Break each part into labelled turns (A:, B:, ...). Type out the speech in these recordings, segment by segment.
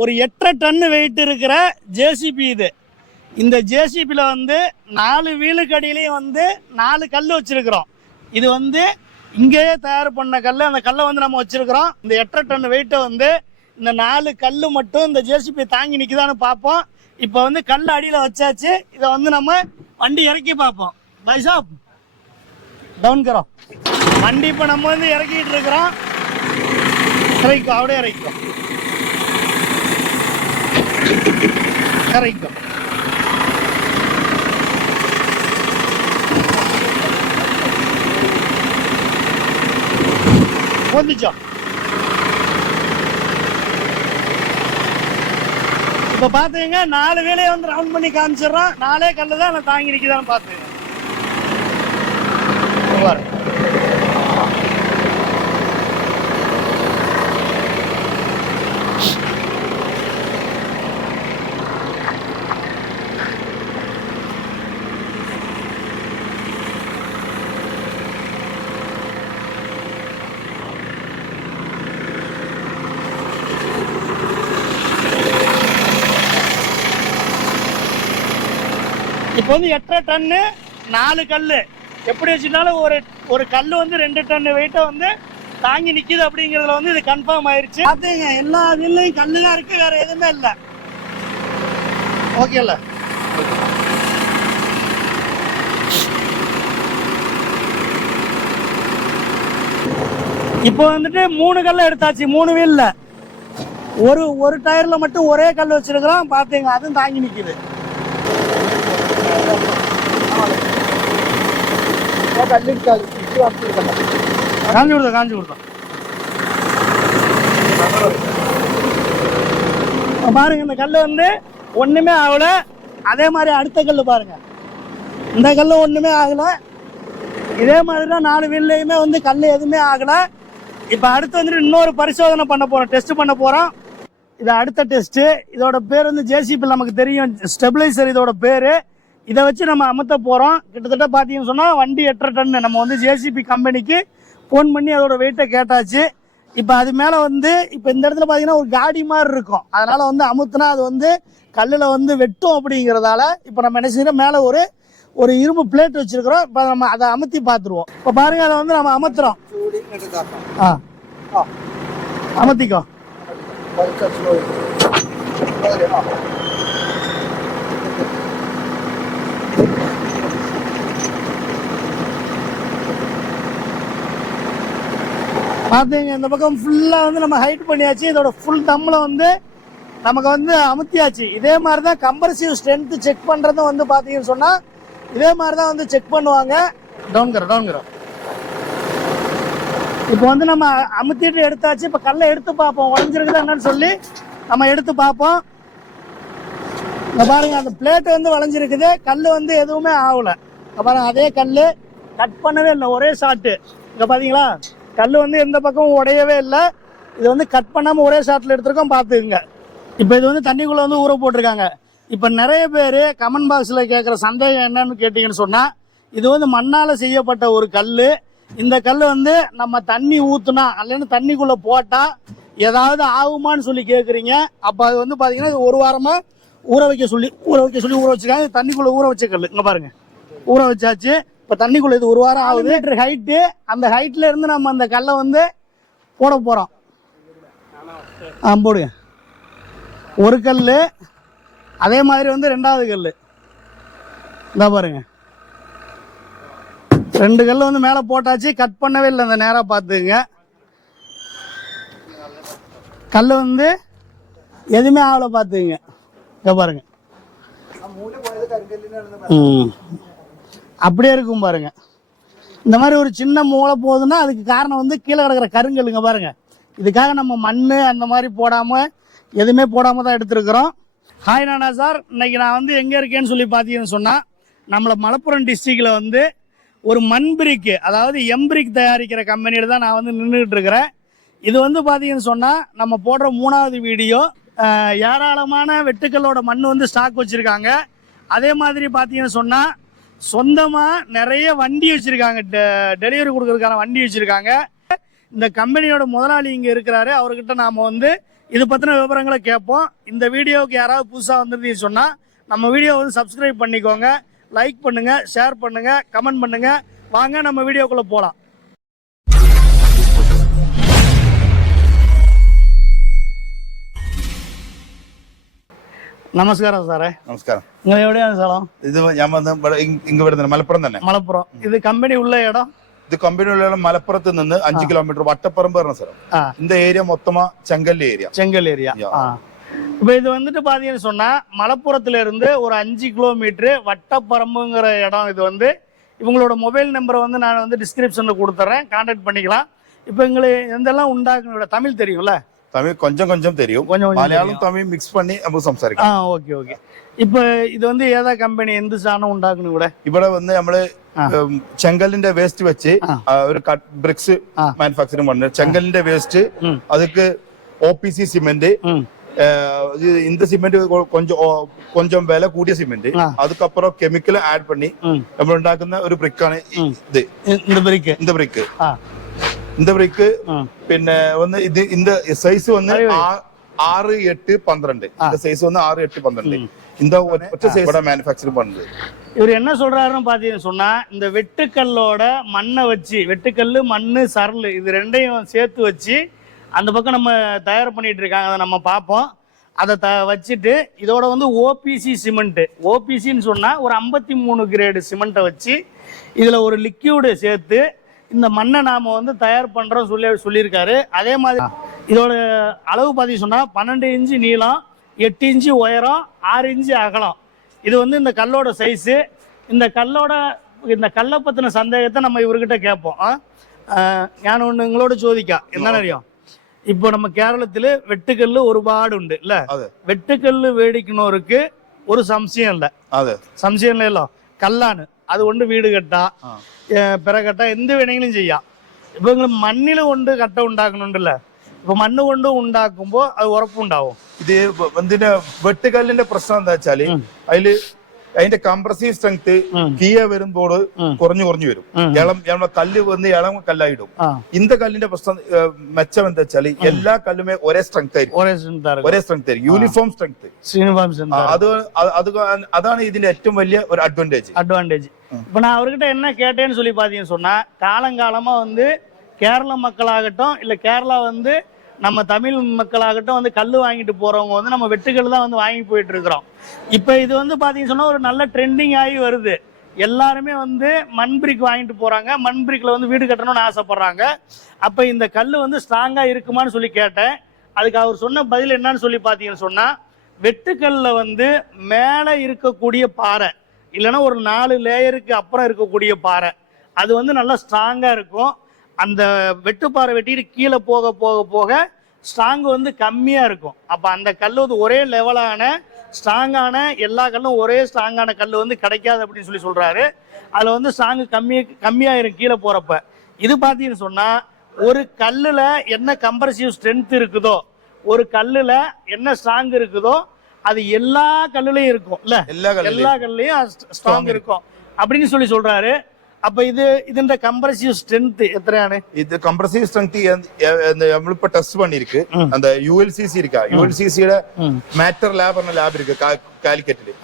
A: ஒரு எட்டரை டன்னு வெயிட் இருக்கிற ஜேசிபி இது. இந்த ஜேசிபியில் வந்து நாலு வீலுக்கடியிலையும் வந்து நாலு கல் வச்சுருக்குறோம். இது வந்து இங்கேயே தயார் பண்ண கல் அந்த கல்லை வந்து நம்ம வச்சிருக்கிறோம். இந்த எட்டரை டன் வெயிட்டை வந்து இந்த நாலு கல் மட்டும் இந்த ஜேசிபி தாங்கி நிற்குதான்னு பார்ப்போம். இப்போ வந்து கல் அடியில் வச்சாச்சு. இதை வந்து நம்ம வண்டி இறக்கி பார்ப்போம். பைசாப் டவுன் கரோம் வண்டி இப்போ நம்ம வந்து இறக்கிட்டு இருக்கிறோம். இறக்கிக்கோ அப்படியே இறக்கிக்கோ. கரைக்கும். வந்துச்சோ இப்போ பார்த்துங்க நாலு வேலையை வந்து ரவுண்ட் பண்ணி காமிச்சிடுறோம் நாலே கல்லு தான் நான் தாங்கி நிக்கதான் பார்த்துங்க வந்து எட்டரை டன்னு நாலு கல் எப்படி வச்சுனாலும் ஒரு ஒரு கல் வந்து ரெண்டு டன் வெயிட்டை வந்து தாங்கி நிக்குது அப்படிங்கிறதுல வந்து இது கன்ஃபார்ம் ஆயிருச்சு. பாத்தீங்க எல்லா வீல்லையும் கல்லு தான் இருக்கு வேற எதுவுமே இல்லை. ஓகேல்ல இப்போ வந்துட்டு மூணு கல்ல எடுத்தாச்சு மூணு வீல்ல. ஒரு ஒரு டயர்ல மட்டும் ஒரே கல் வச்சிருக்கிறோம் பாத்தீங்க அதுவும் தாங்கி நிக்குது காஞ்சி கொடுத்தோம் காஞ்சி கொடுத்தோம் பாருங்க இந்த கல் வந்து ஒண்ணுமே ஆகல. அதே மாதிரி அடுத்த கல் பாருங்க. இந்த கல் ஒண்ணுமே ஆகல. இதே மாதிரி தான் நாலு வீல்லையுமே வந்து கல் எதுவுமே ஆகல. இப்போ அடுத்து வந்துட்டு இன்னொரு பரிசோதனை பண்ண போறோம் டெஸ்ட் பண்ண போறோம். இது அடுத்த டெஸ்ட் இதோட பேர் வந்து ஜேசிபி நமக்கு தெரியும். ஸ்டெபிளைசர் இதோட பேரு. இதை வச்சு நம்ம அமர்த்த போகிறோம் கிட்டத்தட்ட பார்த்தீங்கன்னு சொன்னால் வண்டி எட்டரை டன். நம்ம வந்து ஜேசிபி கம்பெனிக்கு ஃபோன் பண்ணி அதோட வெயிட்டை கேட்டாச்சு. இப்போ அது மேலே வந்து இப்போ இந்த இடத்துல பார்த்தீங்கன்னா ஒரு காடி மாதிரி இருக்கும். அதனால் வந்து அமுத்துனா அது வந்து கல்லில் வந்து வெட்டும் அப்படிங்கிறதால இப்போ நம்ம என்ன செய்யணும் மேலே ஒரு ஒரு இரும்பு பிளேட் வச்சுருக்குறோம். இப்போ நம்ம அதை அமுத்தி பார்த்துருவோம் இப்போ பாருங்கள் அதை வந்து நம்ம அமுத்துறோம். ஆ. அமர்த்திக்கோ பார்த்தீங்க இந்த பக்கம் ஃபுல்லாக வந்து நம்ம ஹைட் பண்ணியாச்சு. இதோட ஃபுல் தம்மில் வந்து நமக்கு வந்து அமுத்தியாச்சு. இதே மாதிரி தான் கம்பர்சிவ் ஸ்ட்ரென்த் செக் பண்ணுறதும் வந்து பார்த்தீங்கன்னு சொன்னால் இதே மாதிரி தான் வந்து செக் பண்ணுவாங்க. டவுன் கரோ இப்போ வந்து நம்ம அமுத்திட்டு எடுத்தாச்சு. இப்போ கல்லை எடுத்து பார்ப்போம். உடஞ்சிருக்குதா என்னன்னு சொல்லி நம்ம எடுத்து பார்ப்போம். இந்த பாருங்க அந்த பிளேட் வந்து வளைஞ்சிருக்குது. கல் வந்து எதுவுமே ஆகல. பாருங்க அதே கல் கட் பண்ணவே இல்லை. ஒரே ஷாட்டு இங்க பாத்தீங்களா? கல் வந்து எந்த பக்கமும் உடையவே இல்லை. இது வந்து கட் பண்ணாமல் ஒரே ஷாட்டில் எடுத்திருக்கோம் பார்த்துக்குங்க. இப்போ இது வந்து தண்ணிக்குள்ளே வந்து ஊற போட்டிருக்காங்க. இப்போ நிறைய பேர் கமெண்ட் பாக்ஸில் கேட்குற சந்தேகம் என்னன்னு கேட்டிங்கன்னு சொன்னால் இது வந்து மண்ணால் செய்யப்பட்ட ஒரு கல் இந்த கல் வந்து நம்ம தண்ணி ஊற்றுனா அல்லது தண்ணிக்குள்ளே போட்டால் ஏதாவது ஆகுமான்னு சொல்லி கேட்குறீங்க அப்போ அது வந்து பார்த்தீங்கன்னா ஒரு வாரமாக ஊற வைக்க சொல்லி ஊற வைக்க சொல்லி ஊற வச்சுருக்காங்க. இது தண்ணிக்குள்ளே ஊற வச்ச கல் இங்கே பாருங்கள் ஊற வச்சாச்சு. இப்போ தண்ணிக்குள்ளே இது ஒரு வாரம் ஆகுது. மீட்டர் ஹைட்டு அந்த ஹைட்ல இருந்து நம்ம அந்த கல்லை வந்து போட போகிறோம் ஆ போடுங்க ஒரு கல் அதே மாதிரி வந்து ரெண்டாவது கல் இந்த பாருங்க. ரெண்டு கல் வந்து மேலே போட்டாச்சு கட் பண்ணவே இல்லை அந்த நேராக பார்த்துக்குங்க கல் வந்து எதுவுமே ஆகலை பார்த்துக்குங்க இங்க பாருங்க. ம். அப்படியே இருக்கும் பாருங்க. இந்த மாதிரி ஒரு சின்ன மூளை போகுதுன்னா அதுக்கு காரணம் வந்து கீழே கிடக்கிற கருங்கல்லுங்க பாருங்க. இதுக்காக நம்ம மண் அந்த மாதிரி போடாமல் எதுவுமே போடாமல் தான் எடுத்திருக்கிறோம். ஹாய் நானா சார் இன்னைக்கு நான் வந்து எங்கே இருக்கேன்னு சொல்லி பார்த்தீங்கன்னு சொன்னால் நம்மளை மலப்புரம் டிஸ்ட்ரிக்டில் வந்து ஒரு மண் பிரிக்கு அதாவது எம்பிரிக் தயாரிக்கிற கம்பெனியில் தான் நான் வந்து நின்றுட்டு இருக்கிறேன். இது வந்து பார்த்தீங்கன்னு சொன்னால் நம்ம போடுற மூணாவது வீடியோ ஏராளமான வெட்டுக்களோட மண் வந்து ஸ்டாக் வச்சுருக்காங்க. அதே மாதிரி பார்த்தீங்கன்னு சொன்னால் சொந்தமாக நிறைய வண்டி வச்சுருக்காங்க. டெலிவரி கொடுக்கறதுக்கான வண்டி வச்சுருக்காங்க. இந்த கம்பெனியோட முதலாளி இங்கே இருக்கிறாரு. அவர்கிட்ட நாம் வந்து இது பற்றின விவரங்களை கேட்போம். இந்த வீடியோவுக்கு யாராவது புதுசாக வந்துருந்தீங்கன்னு சொன்னால் நம்ம வீடியோ வந்து சப்ஸ்கிரைப் பண்ணிக்கோங்க. லைக் பண்ணுங்கள் ஷேர் பண்ணுங்கள் கமெண்ட் பண்ணுங்கள் வாங்க நம்ம வீடியோக்குள்ளே போகலாம் നമസ്കാരം സാറേ
B: നമസ്കാരം
A: നിങ്ങൾ എവിടെയാണ് സ്ഥലം
B: ഇത് ഞാൻ വന്ന് ഇവിടെ ഇങ് ഇങ്ങ് വരുന്നത് മലപ്പുറം തന്നെ
A: മലപ്പുറം ഇത് കമ്പനി ഉള്ള ഇടം
B: ഇത് കമ്പനിയുള്ള മലപ്പുറത്ത് നിന്ന് അഞ്ച് കിലോമീറ്റർ വട്ടപ്പറമ്പ് പറഞ്ഞ സ്ഥലം
A: ആ
B: இந்த ஏரியா மொத்தமா செங்கல் ஏரியா
A: செங்கல் ஏரியா
B: யா.
A: ஆ இப்போ இது வந்துட்டு பாத்தீங்கன்னு சொன்னா மலப்புரத்துல இருந்து ஒரு அஞ்சு கிலோமீட்டர் வட்டப்பரம்புங்கிற இடம் இது வந்து இவங்களோட மொபைல் நம்பரை வந்து நான் வந்து டிஸ்கிரிப்ஷன்ல கொடுத்துட்றேன் கான்டாக்ட் பண்ணிக்கலாம் இப்போ எங்களுக்கு எந்தெல்லாம் உண்டாக்குனோட தமிழ் தெரியும்ல
B: തമിഴ് കൊഞ്ചം കൊഞ്ചം തരും
A: கொஞ்சம் கொஞ்சம்
B: മലയാളം
A: தெரியும்.
B: തമിഴ് മിക്സ് பண்ணி നമുക്ക്
A: ஆ
B: സംസാരിക്കാം
A: ஓகே ஓகே இப்போ இது வந்து ஏதா கம்பெனி எந்த சாணம் உண்டாக்குன்னு கூட
B: ഇവിടെ വന്ന് നമ്മള്
A: ആ.
B: ഉം, ചെങ്കലിന്റെ വേസ്റ്റ് വെച്ച്
A: ആ.
B: ആ, ഒരു ബ്രിക്സ്
A: ആ.
B: മാനുഫാക്ചറിങ് பண்ணு ചെങ്കലിന്റെ വേസ്റ്റ്
A: ம்
B: அதுக்கு ஓபிசி சிமெண்ட்
A: ம்
B: இந்த சிமெண்ட் கொஞ்சம் ஓ- கொஞ்சம் விலை கூடிய சிமெண்ட்
A: ஆ.
B: அதுக்கப்புறம் கெமிக்கல் ஆட் பண்ணி
A: ம்
B: നമ്മൾ ഉണ്ടാക്കുന്ന ഒരു ബ്രിക്കാണ്
A: ம்.
B: ഇത്
A: இந்த பிரிக்கு
B: இந்த ബ്രിക്ക്
A: ஆ
B: இந்த ബ്രിക്ക്
A: ம்
B: പിന്നെ വന്ന് ഇത് இந்த சைஸ் வந்து
A: ஐயோ.
B: ஆ- ஆறு எட்டு பன்னிரண்டு இந்த சைஸ் வந்து ஆறு எட்டு பன்னிரண்டு இந்த ஒரு- ஒற்ற சைஸ் மேனுஃபேக்சரிங் பண்ணுது
A: இவர் என்ன சொல்றாருன்னு பாத்தீங்கன்னு சொன்னா இந்த வெட்டுக்கல்லோட மண்ணை வச்சு வெட்டுக்கல்லு மண்ணு சரல் இது ரெண்டையும் சேர்த்து வச்சு அந்த பக்கம் நம்ம தயார் பண்ணிட்டு இருக்காங்க அதை நம்ம பார்ப்போம் அதை த வச்சுட்டு இதோட வந்து ஓபிசி சிமெண்ட்டு ஓபிசின்னு சொன்னால் ஒரு ஐம்பத்தி மூணு கிரேடு சிமெண்ட்டை வச்சு இதில் ஒரு லிக்யூடு சேர்த்து இந்த மண்ணை நாம் வந்து தயார் பண்ணுறோம் சொல்லி சொல்லியிருக்காரு. அதே மாதிரி இதோட அளவு பார்த்தீங்க சொன்னால் பன்னெண்டு இன்ச்சு நீளம் எட்டு இன்ச்சு உயரம் ஆறு இன்ச்சு அகலம். இது வந்து இந்த கல்லோட சைஸு இந்த கல்லோட இந்த கல்லை பற்றின சந்தேகத்தை நம்ம இவர்கிட்ட கேட்போம். ஞான ஒன்று எங்களோட சோதிக்கா. என்ன அறியும் இப்போ நம்ம கேரளத்தில் வெட்டுக்கல் ஒருபாடு உண்டு
B: இல்லை?
A: வெட்டுக்கல் வேடிக்கணுருக்கு ஒரு சம்சயம் இல்லை.
B: சம்சயம்
A: இல்லை கல்லானு. அது ஒன்று வீடு கட்டா.
B: ആ.
A: ഏ, പിറ കെട്ടാം എന്ത് വേണമെങ്കിലും ചെയ്യാം. ഇപ്പൊ നിങ്ങൾ മണ്ണിൽ കൊണ്ട് കട്ട ഉണ്ടാക്കുന്നുണ്ടല്ലേ? ഇപ്പൊ മണ്ണ് കൊണ്ട് ഉണ്ടാക്കുമ്പോ അത് ഉറപ്പുണ്ടാവും.
B: ഇത് എന്തിന്റെ വെട്ടുകല്ലിന്റെ പ്രശ്നം എന്താ
A: വെച്ചാൽ
B: അതിൽ അതിന്റെ കംപ്രസീവ് സ്ട്രെങ്ത്
A: ഉം.
B: കീയ വരുമ്പോൾ
A: ഉം.
B: കുറഞ്ഞു കുറഞ്ഞു വരും
A: ഉം.
B: ഇളം നമ്മളെ കല്ല് വന്ന് ഇളം കല്ലായിടും
A: ആ
B: இந்த കല്ലിന്റെ പ്രശ്നം ഏഹ്, മെച്ചം എന്താ വെച്ചാല് എല്ലാ കല്ലുമേ ഒരേ സ്ട്രെങ്ത് ആയിരിക്കും
A: ഒരേ സിന്താറ്
B: ഒരേ സ്ട്രെങ്ത് ആയിരിക്കും യൂണിഫോം സ്ട്രെങ്ത്
A: ശ്രീനിവാസ് സിന്താറ്
B: അത് അത് അത് അതാണ് ഇതിന്റെ ഏറ്റവും വലിയ ஒரு அட்வான்டேஜ்
A: அட்வான்டேஜ் இப்போ நான் அவர்கிட்ட என்ன கேட்டேன்னு சொல்லி பார்த்தீங்கன்னு சொன்னா காலங்காலமா வந்து கேரள மக்களாகட்டும் இல்லை கேரளா வந்து நம்ம தமிழ் மக்களாகட்டும் வந்து கல் வாங்கிட்டு போறவங்க வந்து நம்ம வெட்டுக்கல் தான் வந்து வாங்கி போயிட்டு இருக்கிறோம் இப்போ இது வந்து பார்த்தீங்கன்னு சொன்னா ஒரு நல்ல ட்ரெண்டிங் ஆகி வருது. எல்லாருமே வந்து மண் பிரிக் வாங்கிட்டு போறாங்க. மண் பிரிக்ல வந்து வீடு கட்டணும்னு ஆசைப்படுறாங்க. அப்போ இந்த கல் வந்து ஸ்ட்ராங்கா இருக்குமான்னு சொல்லி கேட்டேன். அதுக்கு அவர் சொன்ன பதில் என்னன்னு சொல்லி பார்த்தீங்கன்னு சொன்னா வெட்டுக்கல்ல வந்து மேலே இருக்கக்கூடிய பாறை இல்லைன்னா ஒரு நாலு லேயருக்கு அப்புறம் இருக்கக்கூடிய பாறை அது வந்து நல்லா ஸ்ட்ராங்காக இருக்கும். அந்த வெட்டுப்பாறை வெட்டிட்டு கீழே போக போக போக ஸ்ட்ராங் வந்து கம்மியாக இருக்கும். அப்போ அந்த கல் வந்து ஒரே லெவலான ஸ்ட்ராங்கான எல்லா கல்லும் ஒரே ஸ்ட்ராங்கான கல் வந்து கிடைக்காது அப்படின்னு சொல்லி சொல்கிறாரு அதில் வந்து ஸ்ட்ராங்கு கம்மி கம்மியாயிரும் கீழே போகிறப்ப இது பார்த்தீங்கன்னு சொன்னால் ஒரு கல்லில் என்ன கம்பரசிவ் ஸ்ட்ரென்த் இருக்குதோ ஒரு கல்லில் என்ன ஸ்ட்ராங் இருக்குதோ அது எல்லா கல்லுலையும் இருக்கும் இல்லை?
B: எல்லா
A: எல்லா கல்லுலையும் ஸ்ட்ராங் இருக்கும். அப்படின்னு சொல்லி சொல்கிறாரு അപ്പൊ ഇത് ഇതിന്റെ കംപ്രസീവ് സ്ട്രെങ്ത് എത്രയാണ്
B: ഇത് കംപ്രസീവ് സ്ട്രെങ്ത് നമ്മളിപ്പോ ടെസ്റ്റ്
A: പണിയിരിക്ക്
B: அந்த யுஎல்சிசி இருக்கா யுஎல்சிசியோட മാറ്റർ ലാബ് എന്ന ലാബ് ഇരിക്കു
A: കാലിക്കറ്റില്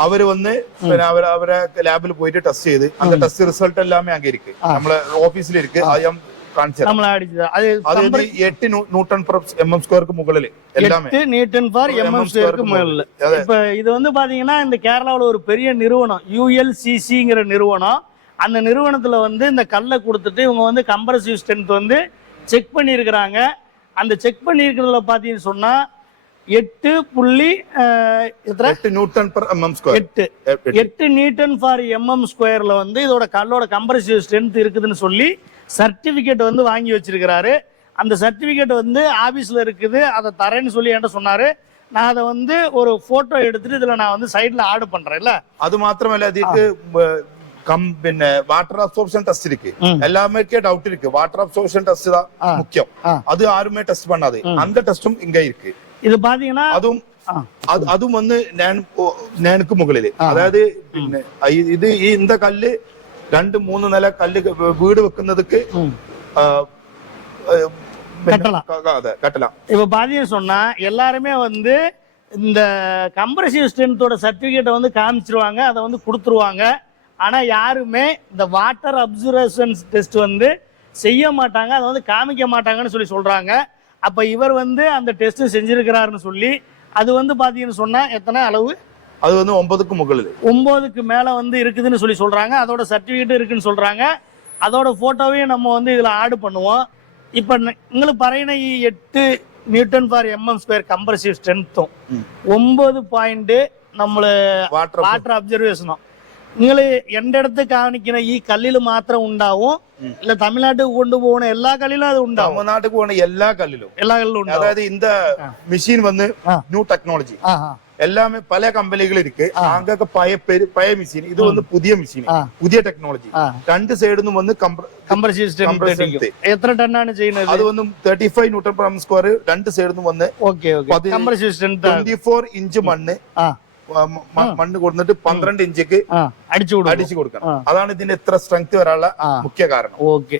B: അവര് വന്ന് പിന്നെ അവർ അവരെ ലാബിൽ പോയിട്ട് ടെസ്റ്റ് ചെയ്ത് അന്ന് ടെസ്റ്റ് റിസൾട്ട് എല്ലാമേ അങ്ങ് ഇരിക്കു നമ്മളെ ഓഫീസിൽ ഇരിക്കു അത് ഞാൻ കാണിച്ചത് എട്ട് ന്യൂട്ടൺ പെർ എം എം സ്ക്വയർക്ക് മുകളിൽ எல்லாமே
A: நியூட்டன் ஃபார் எம்எம் ஸ்கொயருக்கு மேல இப்ப இது வந்து பாத்தீங்கன்னா இந்த கேரளாவில் ஒரு பெரிய நிறுவனம் யூஎல்சிசிங்கிற நிறுவனம் அந்த நிறுவனத்துல வந்து இந்த கல்லை கொடுத்துட்டு இவங்க வந்து கம்ப்ரசிவ் ஸ்ட்ரென்த் வந்து செக் பண்ணியிருக்கிறாங்க. அந்த செக் பண்ணியிருக்கிறதுல பாத்தீங்கன்னு சொன்னா எட்டு புள்ளி
B: எட்டு நியூட்டன் per எம்எம் ஸ்கொயர்
A: எட்டு. எட்டு. நியூட்டன் ஃபார் எம்எம் ஸ்கொயர்ல வந்து இதோட கல்லோட கம்ப்ரசிவ் ஸ்ட்ரென்த் இருக்குதுன்னு சொல்லி சர்டிபிகேட் வந்து வாங்கி வச்சிருக்கிறாரு. அந்த சர்டிபிகேட் வந்து ஆபீஸ்ல இருக்குது. அதை தரேன்னு சொல்லி என்கிட்ட சொன்னாரு. நான் அதை வந்து ஒரு போட்டோ எடுத்துட்டு இதுல நான் வந்து சைட்ல ஆட் பண்றேன்ல.
B: அது மாத்திரமല്ല இதுக்கு കം പിന്നെ വാട്ടർ അബ്സോർപ്ഷൻ ടെസ്റ്റ്
A: ഇരിക്ക്
B: എല്ലാമേക്കേ ഡൗട്ട് ഇരിക്ക് വാട്ടർ അബ്സോർപ്ഷൻ ടെസ്റ്റ് தான் முக்கியம் அது யாருமே டெஸ்ட் பண்ணாது அந்த டெஸ்டும் இங்க இருக்கு
A: இது பாத்தீங்கன்னா
B: അതും അതും വന്ന് ഞാൻ ഞാനക്ക് മുകളിൽ അതായത് പിന്നെ ഇത് ഈ ഇന്ത കല്ല് രണ്ട് മൂന്ന് നില കല്ല് വീട് വെക്കുന്നതൊക്കെ കട്ടല
A: ഇപ്പൊ പാതീங்க சொன்னா எல்லாருமே வந்து இந்த கம்ப்ரசிவ் ஸ்ட்ரென்த்தோட சர்டிஃபிகேட்டை வந்து காமிச்சிருவாங்க அதை வந்து கொடுத்துருவாங்க ஆனால் யாருமே இந்த வாட்டர் அப்சர்வேஷன்ஸ் டெஸ்ட் வந்து செய்ய மாட்டாங்க அதை வந்து காமிக்க மாட்டாங்கன்னு சொல்லி சொல்கிறாங்க அப்போ இவர் வந்து அந்த டெஸ்ட்டு செஞ்சிருக்கிறாருன்னு சொல்லி அது வந்து பார்த்தீங்கன்னு சொன்னால் எத்தனை அளவு?
B: அது வந்து ஒன்பதுக்கு முகழுது
A: ஒம்பதுக்கு மேலே வந்து இருக்குதுன்னு சொல்லி சொல்கிறாங்க அதோட சர்டிஃபிகேட் இருக்குதுன்னு சொல்கிறாங்க அதோட ஃபோட்டோவையும் நம்ம வந்து இதில் ஆடு பண்ணுவோம். இப்போ எங்களுக்கு பறையின எட்டு newton for MM square compressive ஸ்ட்ரென்த்தும் ஒம்பது பாயிண்ட்டு நம்மளை
B: வாட்டர்
A: வாட்டர் அப்சர்வேஷனும் നമ്മള്
B: വാട്ടർ
A: വാട്ടർ ഒബ്സർവേഷനും നിങ്ങൾ എന്റെ അടുത്ത് കാണിക്കുന്ന ഈ കല്ലിൽ മാത്രം ഉണ്ടാവും
B: ഉം.
A: ഇല്ല തമിഴ്നാട്ടിൽ കൊണ്ടുപോകുന്ന എല്ലാ കല്ലിലും അത് ഉണ്ടാവും
B: தமிழ்நாட்டுக்கு போன எல்லா கல்லிலும்
A: എല്ലാ കല്ലിലും ഉണ്ടാവും
B: அதாவது இந்த மிஷின் வந்து
A: ஆ.
B: நியூ டெக்னாலஜி
A: ആ ആ
B: எல்லாமே பல கம்பெனிகள் இருக்கு
A: ஆ.
B: அங்க பழைய பெரு பழைய மிஷின் இது வந்து புதிய மிஷின்
A: ആ
B: புதிய டெக்னாலஜி
A: ആ
B: ரெண்டு சைடுன்னு வந்து
A: കംപ്രസീവ്
B: Compressive
A: സ്ട്രെങ്ത് എത്ര ടണ്ണാണ് ചെയ്യുന്നത്
B: அது வந்து thirty five newton per square ரெண்டு சைடுன்னு வந்து
A: ഓക്കെ ഓക്കെ
B: പതി-
A: compressive strength
B: twenty four inch மண்ணு
A: ആ
B: ആ, മ- മ- മണ്ണ് കൊടുത്തിട്ട് പന്ത്രണ്ട് ഇഞ്ചിക്ക്
A: ആ അടിച്ചു കൊടുക്കും
B: അടിച്ചു കൊടുക്കണം
A: ആ.
B: അതാണ് ഇതിന്റെ ഇത്ര സ്ട്രെങ്ത് വരാനുള്ള
A: ആ.
B: മുഖ്യ കാരണം
A: ஓகே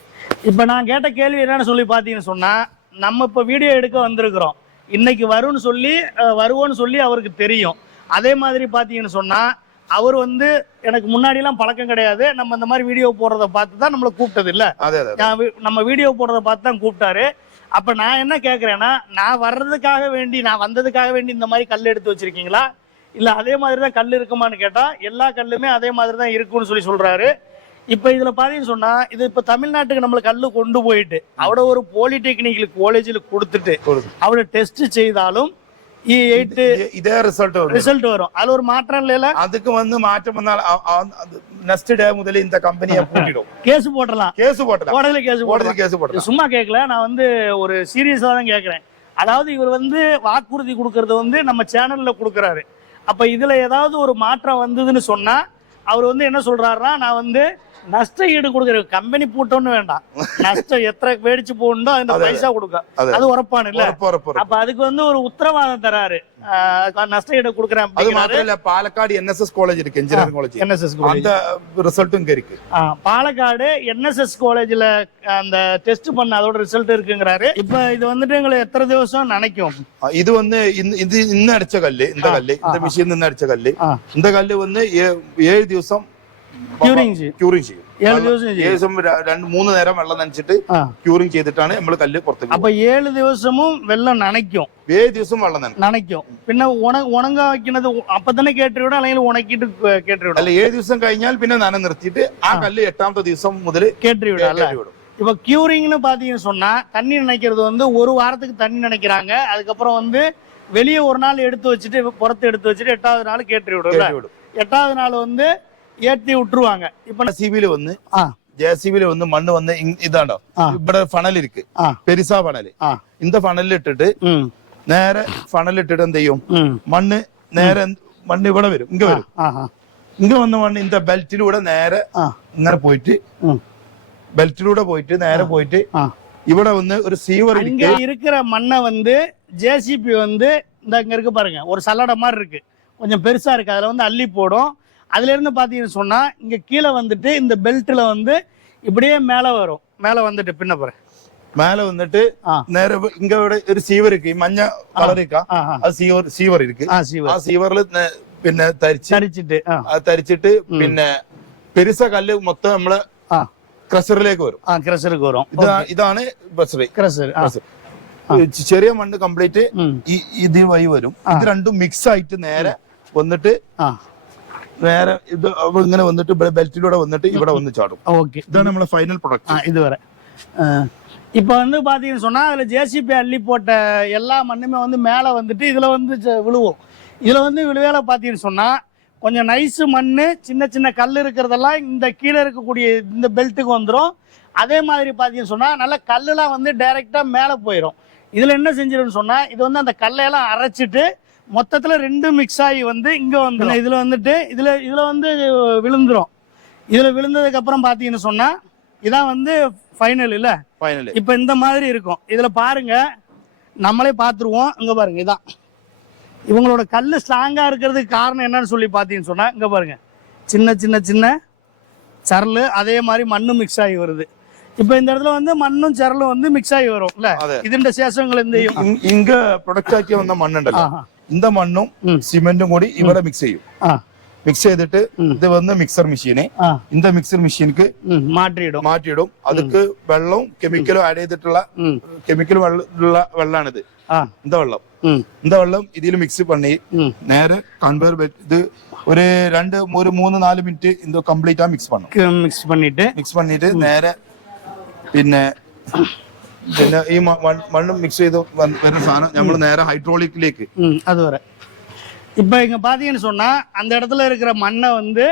A: இப்போ நான் கேட்ட கேள்வி என்னன்னு சொல்லி பார்த்தீங்கன்னு சொன்னா நம்ம இப்போ வீடியோ எடுக்க வந்திருக்கிறோம் இன்னைக்கு வரும்னு சொல்லி அஹ், வருவோன்னு சொல்லி அவருக்கு தெரியும் அதே மாதிரி பார்த்தீங்கன்னு சொன்னா அவர் வந்து எனக்கு முன்னாடிலாம் பழக்கம் கிடையாது நம்ம இந்த மாதிரி வீடியோ போடுறத பார்த்து தான் நம்மளை கூப்பிட்டது இல்ல
B: അതെ അതെ
A: நான் வி- நம்ம வீடியோ போடுறத பார்த்து தான் கூப்பிட்டாரு அப்ப நான் என்ன கேட்கறேன்னா நான் வர்றதுக்காக வேண்டி நான் வந்ததுக்காக வேண்டி இந்த மாதிரி கல் எடுத்து வச்சிருக்கீங்களா இல்லை அதே மாதிரி தான் கல் இருக்குமான்னு கேட்டால் எல்லா கல்லுமே அதே மாதிரி தான் இருக்கும்னு சொல்லி சொல்கிறாரு இப்போ இதில் பார்த்தீங்கன்னு சொன்னால் இது இப்போ தமிழ்நாட்டுக்கு நம்மளை கல் கொண்டு போயிட்டு அவட ஒரு பாலிடெக்னிக்கல் காலேஜில் கொடுத்துட்டு அவட டெஸ்ட் செய்தாலும்
B: e இதே ரிசல்ட் வரும்.
A: ரிசல்ட் வரும். அது ஒரு மாற்றம் இல்லைல
B: அதுக்கு வந்து மாற்றம் வந்தால் நெக்ஸ்ட் டே முதல்ல இந்த கம்பெனியை பூட்டிடும்.
A: கேஸ் போடலாம்
B: கேஸ் போடலாம்
A: உடனே கேஸ் போடலாம்
B: கேஸ் போடலாம்
A: சும்மா கேட்கல நான் வந்து ஒரு சீரியஸாக தான் கேட்குறேன் அதாவது இவர் வந்து வாக்குறுதி கொடுக்கறது வந்து நம்ம சேனல்ல கொடுக்குறாரு. அப்போ இதில் ஏதாவது ஒரு மாற்றம் வந்ததுன்னு சொன்னால் அவர் வந்து என்ன சொல்கிறாருன்னா நான் வந்து நஷ்ட ஈடு கொடுக்குற கம்பெனி பூட்டோன்னு வேண்டாம். நஷ்டம் எத்தனை வேடிச்சு போகணுண்டோ அந்த பைசா கொடுக்க. அது. உரப்பான இல்ல? அப்ப அதுக்கு வந்து ஒரு உத்தரவாதம் தராரு. நஷ்ட ஈடு கொடுக்குறேன்
B: அது മാത്രമല്ല Palakkad N S S college இருக்கு என்ஜினியரிங் காலேஜ்
A: என்எஸ்எஸ்
B: அந்த ரிசல்ட்டும் இங்க இருக்கு
A: ஆ, பாலக்காடு என்எஸ்எஸ் காலேஜ்ல அந்த டெஸ்ட் பண்ண அதோட ரிசல்ட் இருக்குங்கிறாரு இப்ப இது வந்துட்டு எங்களை எத்தனை திவசம் நினைக்கும்
B: ആ, ഇത് വന്ന് ഇന്ന് ഇത് ഇന്ന് അടിച്ച കല്ല് இந்த കല്ല് இந்த மிஷின் നിന്ന് അടിച്ച കല്ല്
A: ആ.
B: இந்த കല്ല് വന്ന് ഏ- ഏഴ് ദിവസം
A: ക്യൂറിങ് ചെയ്യും
B: ക്യൂറിങ് ചെയ്യും
A: ഏഴ് ദിവസം
B: ഏകദേശം രണ്ട് മൂന്ന് നേരം വെള്ളം നനച്ചിട്ട് ക്യൂറിങ് ചെയ്തിട്ടാണ് നമ്മൾ കല്ല് പുറത്തേക്ക്
A: അപ്പൊ ഏഴ് ദിവസവും വെള്ളം
B: നനയ്ക്കും ഏഴ് ദിവസം വെള്ളം നനയ്ക്കും
A: നനയ്ക്കും പിന്നെ ഉണ ഉണങ്ങ വയ്ക്കുന്നത് അപ്പൊ തന്നെ കേട്ടിവിടെ അല്ലെങ്കിൽ ഉണക്കിയിട്ട് കേട്ടിവിടെ
B: അല്ല ഏഴ് ദിവസം കഴിഞ്ഞാൽ പിന്നെ നന നിർത്തിയിട്ട് ആ കല്ല് എട്ടാമത്തെ ദിവസം മുതൽ
A: കേട്ടിവിടെ
B: കേട്ടിവിടും
A: இப்போ கியூரிங்னு பார்த்தீங்கன்னு சொன்னால் தண்ணி நினைக்கிறது வந்து ஒரு வாரத்துக்கு தண்ணி நினைக்கிறாங்க அதுக்கப்புறம் வந்து வெளியே ஒரு நாள் எடுத்து வச்சுட்டு புறத்து எடுத்து வச்சுட்டு எட்டாவது நாள் கேட்டு
B: விடும்
A: எட்டாவது நாள் வந்து ஏற்றி விட்டுருவாங்க இப்ப
B: ജെ സി ബിയിൽ വന്ന്
A: ആ
B: ജെ സി ബിയിൽ വന്ന് മണ്ണ് വന്ന് ഇ- ഇതാണ്ടോ
A: ആ.
B: ഇവിടെ ഫണൽ ഇരിക്ക്
A: ആ
B: പെരിസാ ഫണല്
A: ആ
B: இந்த ഫണലിൽ ഇട്ടിട്ട്
A: ம்
B: നേരെ ഫണലിൽ ഇട്ടിട്ട് എന്ത് ചെയ്യും
A: ம்
B: മണ്ണ് നേരെ എന്ത്- മണ്ണ് ഇവിടെ വരും ഇങ്ങ വരും
A: ஆஹா
B: ഇങ്ങ വന്ന മണ്ണ് இந்த ബെൽറ്റിലൂടെ നേരെ
A: ആ
B: ഇങ്ങനെ പോയിട്ട്
A: ம்
B: ബെൽറ്റിലൂടെ പോയിട്ട് നേരെ പോയിട്ട്
A: ஆ
B: ഇവിടെ വന്ന് ഒരു സീവർ
A: அங்க
B: ഇരിക്ക്
A: இருக்கிற மண்ணை வந்து ஜேசிபி வந்து இந்த இங்க இருக்கு பாருங்க ஒரு சல்லடை மாதிரி இருக்கு கொஞ்சம் பெருசா இருக்கு அதுல வந்து அள்ளி போடும் அதுல இருந்து பாத்தீங்கன்னு சொன்னா இங்க கீழே வந்துட்டு இந்த பெல்ட்ல வந்து இப்படியே மேல வரும் மேல வந்துட்டு பின்ன பாரு
B: மேல வந்துட்டு
A: ஆ
B: നേരെ വ- ഇങ്ങ ഇവിടെ ഒരു സീവർ ഇരിക്ക് ഈ മഞ്ഞ കളർ ഇരിക്ക
A: ஆ ஆ.
B: അത് സീവർ സീവർ ഇരിക്ക്
A: ஆ சிவ
B: ആ സീവറിൽ പിന്നെ തരിച്ച്
A: சரிச்சிட்டு ஆ
B: അത് തരിച്ചിട്ട് പിന്നെ പെരുസ കല്ല് മൊത്തം നമ്മളെ
A: ஆ
B: ക്രഷറിലേക്ക് വരും
A: ஆ கிரஷருக்கு வரும்
B: ഇതാ ഇതാണ് പ്രഷർ
A: கிரஷர் ஆ
B: ചെറിയ മണ്ണ് കംപ്ലീറ്റ്
A: ம்
B: ഈ ഇത് വഴി വരും ഇത് രണ്ടും മിക്സ് ആയിട്ട് നേരെ വന്നിട്ട്
A: ஆ
B: നേരെ ഇത് ഇങ്ങനെ വന്നിട്ട് ഇവിടെ ബെൽറ്റിലൂടെ വന്നിട്ട് ഇവിടെ വന്ന് ചാടും
A: ஓகே
B: ഇതാണ് നമ്മളെ ഫൈനൽ
A: ஆ
B: പ്രൊഡക്റ്റ്
A: இது வரை இப்போ வந்து பார்த்தீங்கன்னு சொன்னால் அதில் ஜேசிபி அள்ளி போட்ட எல்லா மண்ணுமே வந்து மேலே வந்துட்டு இதில் வந்து ஜ- விழுவும் இதில் வந்து விழுவேல பார்த்தீங்கன்னு சொன்னால் கொஞ்சம் நைஸு மண் சின்ன சின்ன கல் இருக்கிறதெல்லாம் இந்த கீழே இருக்கக்கூடிய இந்த பெல்ட்டுக்கு வந்துடும் அதே மாதிரி பார்த்தீங்கன்னு சொன்னால் நல்ல கல்லுலாம் வந்து டைரெக்டாக மேலே போயிடும் இதில் என்ன செஞ்சிடும்னு சொன்னால் இது வந்து அந்த கல்லையெல்லாம் அரைச்சிட்டு மொத்தத்துல ரெண்டும் மிக்ஸ் ஆகி வந்து இங்க வந்து இதுல வந்துட்டு இதுல இதுல வந்து விழுந்துரும். இதுல விழுந்ததுக்கு அப்புறம் பார்த்தீங்கன்னு சொன்னா இதான் வந்து ஃபைனல் இல்ல?
B: ஃபைனல்
A: இப்ப இந்த மாதிரி இருக்கும். இதுல பாருங்க நம்மளே பாத்துருவோம். இங்கே பாருங்க இதான். இவங்களோட கல் ஸ்ட்ராங்கா இருக்கிறதுக்கு காரணம் என்னன்னு சொல்லி பாத்தீங்கன்னு சொன்னா இங்க பாருங்க. சின்ன சின்ன சின்ன சரல் அதே மாதிரி மண்ணும் மிக்ஸ் ஆகி வருது. இப்ப இந்த இடத்துல வந்து மண்ணும் சரலும் வந்து மிக்ஸ் ஆகி வரும் இல்ல? இதுண்ட
B: சேஷங்கள் இந்த இங்க ப்ரொடக்ட் ஆக்கி வந்த
A: மண்ணுண்டല്ലോ
B: ഇന്ത മണ്ണും സിമെന്റും കൂടി ഇവിടെ മിക്സ് ചെയ്യും. മിക്സ് ചെയ്തിട്ട് ഇത് വന്ന് മിക്സർ മെഷീന് ഇന്ത മിക്സർ
A: മെഷീനിക്ക് മാറ്റിയിടും.
B: മാറ്റിയിടും. അതൊക്കെ വെള്ളവും കെമിക്കലും ആഡ് ചെയ്തിട്ടുള്ള കെമിക്കൽ വെള്ള വെള്ളമാണിത് ഇന്ത വെള്ളം. ഇന്ത വെള്ളം ഇതിൽ മിക്സ് പണി. നേരെ കൺവേർ ഇത് ഒരു രണ്ട് ഒരു മൂന്ന് നാല് മിനിറ്റ് ഇത് കംപ്ലീറ്റ് ആ മിക്സ്
A: പണം. മിക്സ് പണിട്ട്
B: മിക്സ് പണിട്ട് നേരെ പിന്നെ പിന്നെ ഈ മ- മണ്ണ് മണ്ണ് മിക്സ് ചെയ്ത് വന്ന് വരുന്ന സാധനം നമ്മൾ നേരെ ഹൈഡ്രോളിക്കിലേക്ക്
A: ம் அது வர இப்போ இங்க பாத்தீங்கன்னு சொன்னா அந்த இடத்துல இருக்கிற மண்ணை வந்து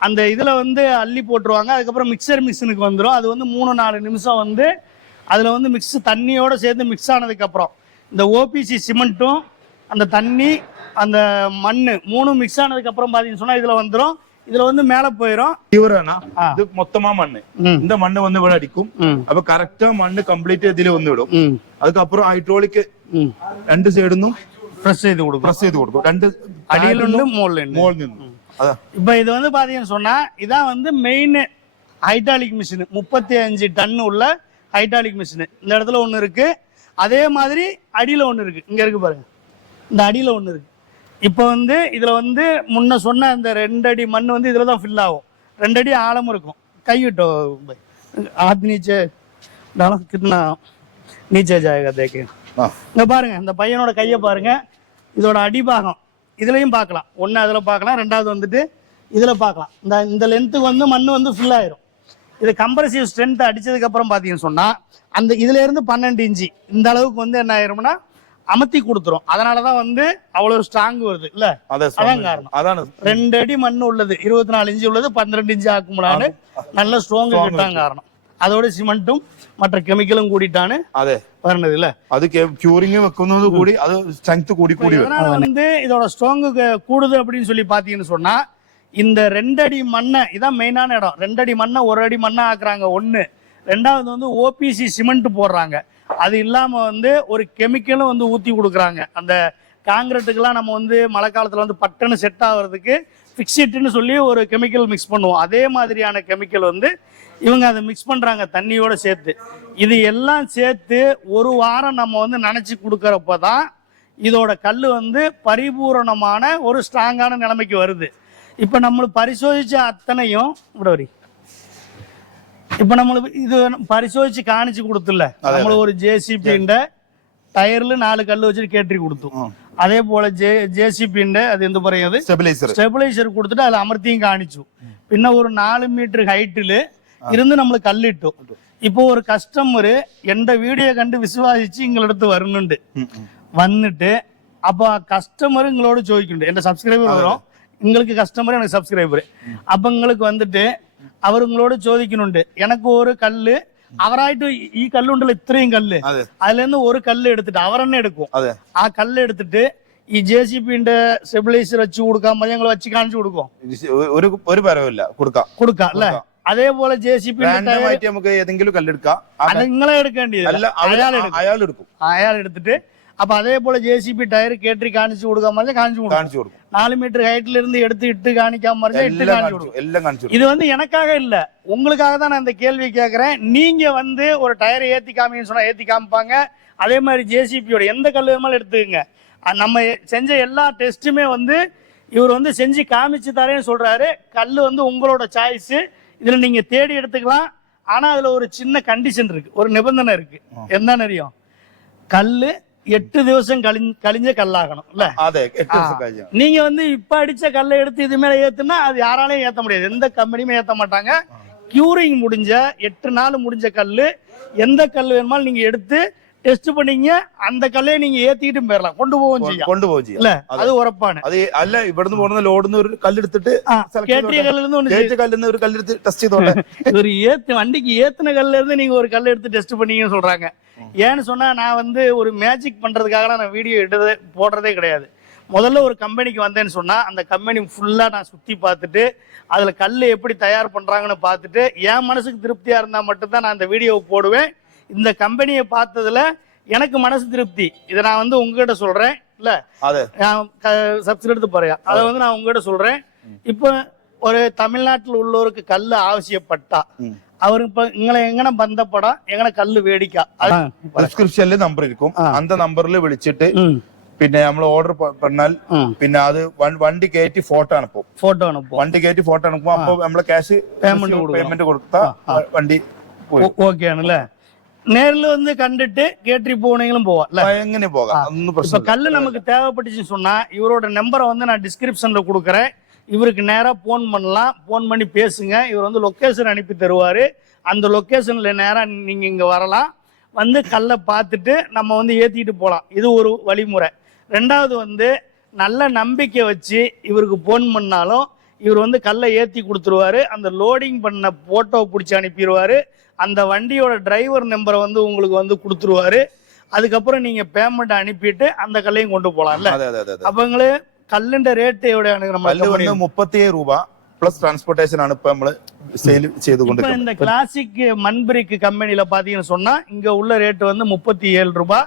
A: அந்த இதுல வந்து அள்ளி போட்டுருவாங்க அதுக்கப்புறம் மிக்சர் மிஷினுக்கு வந்துடும் அது வந்து மூணு நாலு நிமிஷம் வந்து அதுல வந்து மிக்ஸ் தண்ணியோட சேர்ந்து மிக்ஸ் ஆனதுக்கு அப்புறம் இந்த ஓபிசி சிமெண்ட்டும் அந்த தண்ணி அந்த மண் மூணும் மிக்ஸ் ஆனதுக்கு அப்புறம் பாத்தீங்கன்னு சொன்னா இதுல வந்துடும் இதுல வந்து மேல போயிடும்
B: இவரானா
A: ஆ.
B: இது மொத்தமா மண்ணு
A: ம்
B: இந்த மண்ணு வந்து ഇവിടെ അടിക്കും
A: ம்
B: അപ്പൊ കറക്റ്റാ മണ്ണ് കംപ്ലീറ്റ് ഇതിൽ വന്ന് വിടും
A: ம்
B: அதுக்கப்புறம் ഹൈഡ്രോളിക്
A: ம்
B: രണ്ട് സൈഡിന്നും
A: ப்ரெஸ் செய்து கொடுக்கும்
B: പ്രസ് ചെയ്ത് കൊടുക്കും രണ്ട്
A: அடியில உண்டு மோல்ல உண்டு
B: മോളിൽ നിന്നും അതാ
A: இப்போ இது வந்து பாத்தீங்கன்னு சொன்னா இதான் வந்து மெயின் ஹைட்ராலிக் மிஷின் முப்பத்தி அஞ்சு டன் உள்ள ஹைட்ராலிக் மிஷின் இந்த இடத்துல ஒன்று இருக்கு அதே மாதிரி அடியில் ஒன்று இருக்கு இங்க இருக்கு பாருங்க இந்த அடியில் ஒன்று இருக்கு இப்போ வந்து இதில் வந்து முன்ன சொன்ன அந்த ரெண்டடி மண் வந்து இதில் தான் ஃபில் ஆகும். ரெண்டடி ஆழமும் இருக்கும். கையிட்டோ ஆத் நீச்சே. கிட்னா நீச்சே ஜாயகா
B: தேக்கு
A: இங்கே பாருங்க இந்த பையனோட கையை பாருங்க. இதோட அடிபாகம். இதுலையும் பார்க்கலாம். ஒன்று அதில் பார்க்கலாம் ரெண்டாவது வந்துட்டு இதில் பார்க்கலாம். இந்த இந்த லென்த்துக்கு வந்து மண் வந்து ஃபில் ஆயிரும். இது கம்ப்ரசிவ் ஸ்ட்ரென்த் அடித்ததுக்கப்புறம் பார்த்தீங்கன்னு சொன்னால் அந்த இதுலேருந்து பன்னெண்டு இஞ்சி இந்த அளவுக்கு வந்து என்ன ஆயிரும்னா அமர்த்தி கொடுத்துரும் அதனால தான் வந்து அவ்வளவு ஸ்ட்ராங் வருது இல்ல
B: അതെ
A: அதான் காரணம்
B: അതാണ്
A: ரெண்டு அடி மண் உள்ளது இருபத்தி நாலு இன்ச்சு உள்ளது பன்னிரெண்டு இன்ச்சு ஆக்கும்லான்னு நல்ல ஸ்ட்ராங் கிட்டான் காரணம் அதோட சிமெண்ட்டும் மற்ற கெமிக்கலும் கூடிட்டான்னு
B: അതെ
A: வரணுது இல்ல
B: അത് ക്യൂറിങ് വെക്കുന്നത് കൂടി അത് സ്ട്രെങ്ത് കൂടി കൂടി വരും
A: எதனால வந்து இதோட ஸ்ட்ராங்கு கூடுது அப்படின்னு சொல்லி பாத்தீங்கன்னு சொன்னா இந்த ரெண்டடி மண்ணை இதான் மெயினான இடம் ரெண்டடி மண்ணை ஒரு அடி மண்ணை ஆக்குறாங்க ஒண்ணு ரெண்டாவது வந்து ஓபிசி சிமெண்ட் போடுறாங்க அது இல்லாமல் வந்து ஒரு கெமிக்கலும் வந்து ஊற்றி கொடுக்குறாங்க. அந்த காங்கிரட்டுக்கெல்லாம் நம்ம வந்து மழை காலத்தில் வந்து பட்டுன்னு செட் ஆகிறதுக்கு ஃபிக்ஸிட்னு சொல்லி ஒரு கெமிக்கல் மிக்ஸ் பண்ணுவோம். அதே மாதிரியான கெமிக்கல் வந்து இவங்க அதை மிக்ஸ் பண்ணுறாங்க தண்ணியோடு சேர்த்து. இது எல்லாம் சேர்த்து ஒரு வாரம் நம்ம வந்து நினச்சி கொடுக்குறப்ப தான் இதோட கல் வந்து பரிபூரணமான ஒரு ஸ்ட்ராங்கான நிலைமைக்கு வருது. இப்போ நம்மளுக்கு பரிசோதித்த அத்தனையும் இப்படி ഇപ്പൊ നമ്മൾ ഇത് പരിശോധിച്ച് കാണിച്ചു കൊടുത്തില്ലേ നമ്മൾ ഒരു ജെ സി പിന്റെ ടയറിൽ നാല് കല്ല് വെച്ചിട്ട് കേട്ടി കൊടുത്തു അതേപോലെ ജെ ജെ സി പിന്റെ അത് എന്ത് പറയുന്നത്
B: സ്റ്റെബിലൈസർ
A: സ്റ്റെബിലൈസർ കൊടുത്തിട്ട് അതിൽ അമർത്തിയും കാണിച്ചു പിന്നെ ഒരു നാല് മീറ്റർ ഹൈറ്റില് ഇരുന്ന് നമ്മൾ കല്ലിട്ടു ഇപ്പൊ ഒരു കസ്റ്റമർ എന്റെ വീഡിയോ കണ്ട് വിശ്വാസിച്ച് നിങ്ങളടുത്ത് വരുന്നുണ്ട് വന്നിട്ട് അപ്പൊ ആ കസ്റ്റമർ നിങ്ങളോട് ചോദിക്കുന്നുണ്ട് എന്റെ സബ്സ്ക്രൈബർ വരും നിങ്ങൾക്ക് കസ്റ്റമർ ആണ് സബ്സ്ക്രൈബർ അപ്പൊ നിങ്ങൾക്ക് വന്നിട്ട് അവർ നിങ്ങളോട് ചോദിക്കുന്നുണ്ട് എനക്ക് ഒരു കല്ല് അവരായിട്ട് ഈ കല്ലുണ്ടല്ലോ ഇത്രയും കല്ല്
B: അതെ
A: அதுல இருந்து ஒரு கல் எடுத்துட்டு அவர் என்ன எடுக்கும்
B: അതെ
A: ആ കല്ല് എടുത്തിട്ട് ഈ ജെ സി പിന്റെ സ്റ്റെബിലൈസർ വെച്ച് കൊടുക്കാൻ മതി ഞങ്ങൾ വെച്ച് കാണിച്ചു കൊടുക്കും
B: ഇത് ഒരു ഒരു പരവില്ല കൊടുക്കാം
A: കൊടുക്കാം അല്ലെ അതേപോലെ ജെ സി പിന്റെ
B: റാൻഡം ആയിട്ട് നമുക്ക് ഏതെങ്കിലും കല്ലെടുക്കാം ആ
A: അത് നിങ്ങളെ എടുക്കേണ്ടത്
B: അല്ല അവര് അയാൾ എടുക്കും
A: അയാൾ എടുത്തിട്ട് அப்போ அதே போல் ஜேசிபி டயர் கேட்டு காணிச்சு கொடுக்காம இருந்தால் காணிச்சு கொடுக்கும்
B: காணிச்சு கொடுக்கும்.
A: நாலு மீட்டர் ஹைட்ல இருந்து எடுத்து இட்டு காணிக்காம இருந்தால் இட்டு காணிச்சு கொடுக்கும்
B: எல்லாம் காணிச்சு
A: இது வந்து எனக்காக இல்லை. உங்களுக்காக தான் நான் இந்த கேள்வி கேட்குறேன் நீங்கள் வந்து ஒரு டயரை ஏற்றி காமின்னு சொன்னால் ஏற்றி காமிப்பாங்க. அதே மாதிரி ஜேசிபியோட எந்த கல் வேணாலும் எடுத்துக்கங்க. நம்ம செஞ்ச எல்லா டெஸ்ட்டுமே வந்து இவர் வந்து செஞ்சு காமிச்சு தரேன்னு சொல்கிறாரு கல் வந்து உங்களோட சாய்ஸு இதில் நீங்கள் தேடி எடுத்துக்கலாம். ஆனால் அதில் ஒரு சின்ன கண்டிஷன் இருக்குது ஒரு நிபந்தனை இருக்குது என்ன நிறையும் கல் எட்டு திவசம் கழிஞ்ச கழிஞ்ச கல்லாகணும் இல்ல
B: അതെ എട്ട് ദിവസം കഴിഞ്ഞു
A: நீங்க வந்து இப்ப அடிச்ச கல்லை எடுத்து இது மேல ஏத்துனா அது யாராலையும் ஏத்த முடியாது எந்த கம்பெனியுமே ஏத்த மாட்டாங்க கியூரிங் முடிஞ்ச எட்டு நாள் முடிஞ்ச கல்லு எந்த கல் வேணுமாலும் நீங்க எடுத்து டெஸ்ட் பண்ணீங்க அந்த கல்லையை நீங்க ஏத்திக்கிட்டும் போயிடலாம் கொண்டு போகவும் செய்யும்
B: കൊണ്ടുപോകും ചെയ്യാം
A: இல்ல അത് ഉറപ്പാണ്
B: അത് അല്ല ഇവിടുന്ന് പോകുന്ന ലോഡുന്ന ഒരു കല്ലെടുത്തിട്ട്
A: ആ,
B: select
A: കേട്ടിയ
B: ചെയ്തോട്ടെ.
A: കല്ലിൽ നിന്ന് ஒண்ணு
B: കേട്ട് കല്ലുന്ന ഒരു കല്ലെടുത്ത് ടെസ്റ്റ് ചെയ്തോട്ടെ
A: ஒரு ஏத்து வண்டிக்கு ஏத்துன கல்ல இருந்து நீங்க ஒரு கல் எடுத்து டெஸ்ட் பண்ணீங்கன்னு சொல்றாங்க ஏன்னு சொன்னா நான் வந்து ஒரு மேஜிக் பண்றதுக்காக நான் வீடியோ எடுத்ததே போடுறதே கிடையாது முதல்ல ஒரு கம்பெனிக்கு வந்தேன்னு சொன்னா அந்த கம்பெனி ஃபுல்லா நான் சுத்தி பார்த்துட்டு அதுல கல் எப்படி தயார் பண்றாங்கன்னு பார்த்துட்டு என் மனசுக்கு திருப்தியா இருந்தா மட்டும்தான் நான் அந்த வீடியோவை போடுவேன் இந்த கம்பெனியை பார்த்ததுல எனக்கு மனசு திருப்தி. இதை நான் வந்து உங்ககிட்ட சொல்றேன். இல்ல? சப்சிடி எடுத்து போறியா அதை வந்து நான் உங்ககிட்ட சொல்றேன். இப்போ ஒரு தமிழ்நாட்டில் உள்ளவருக்கு கல் ஆவசியப்பட்டா அவர் இப்ப இங்களை எங்கன பந்தப்படா? எங்கன கல்லு வேடிக்கா?
B: ഡിസ്ക്രിപ്ഷനിൽ നമ്പർ ഇരിക്കും അന്ത നമ്പറിൽ വിളിച്ചിട്ട് പിന്നെ നമ്മൾ ഓർഡർ പറഞ്ഞാൽ പിന്നെ അത് വണ്ടി കയറ്റി ഫോട്ടോ അണുപ്പും
A: ഫോട്ടോ അണുപ്പും
B: വണ്ടി കയറ്റി ഫോട്ടോ അണുപ്പും അപ്പൊ നമ്മള് ക്യാഷ്
A: പേയ്മെന്റ്
B: പേയ്മെന്റ് കൊടുത്താ വണ്ടി
A: ഓക്കെ ആണല്ലേ நேரில் வந்து கண்டுட்டு கேட்டி போனீங்களும்
B: போவாம் எங்கனே போகலாம்
A: இப்ப கல்லு நமக்கு தேவைப்பட்டுச்சுன்னு சொன்னா இவரோட நம்பரை வந்து நான் டிஸ்கிரிப்ஷன்ல கொடுக்குறேன். இவருக்கு நேராக ஃபோன் பண்ணலாம். ஃபோன் பண்ணி பேசுங்க. இவர் வந்து லொக்கேஷன் அனுப்பி தருவார். அந்த லொக்கேஷனில் நேராக நீங்கள் இங்கே வரலாம். வந்து கல்லை பார்த்துட்டு நம்ம வந்து ஏற்றிக்கிட்டு போகலாம் இது ஒரு வழிமுறை. ரெண்டாவது வந்து நல்ல நம்பிக்கை வச்சு இவருக்கு ஃபோன் பண்ணாலும் இவர் வந்து கல்லை ஏற்றி கொடுத்துருவாரு. அந்த லோடிங் பண்ண ஃபோட்டோ பிடிச்சி அனுப்பிடுவார் அந்த வண்டியோட டிரைவர் நம்பரை வந்து உங்களுக்கு வந்து கொடுத்துருவாரு. அதுக்கப்புறம் நீங்க பேமெண்ட் அனுப்பிட்டு அந்த கல்லையும் கொண்டு போலாம்ல. அவங்களே கல்லுண்ட ரேட் எவ்வளவு நம்ம
B: கல்லு வந்து முப்பத்தி ஏழு ரூபாய் பிளஸ் டிரான்ஸ்போர்டேஷன் அனுப்ப நம்ம சேல்
A: செய்து
B: கொண்டு
A: இந்த கிளாசிக் மண்பிரிக் கம்பெனியில பாத்தீங்கன்னு சொன்னா இங்க உள்ள ரேட்டு வந்து முப்பத்தி ஏழு ரூபாய்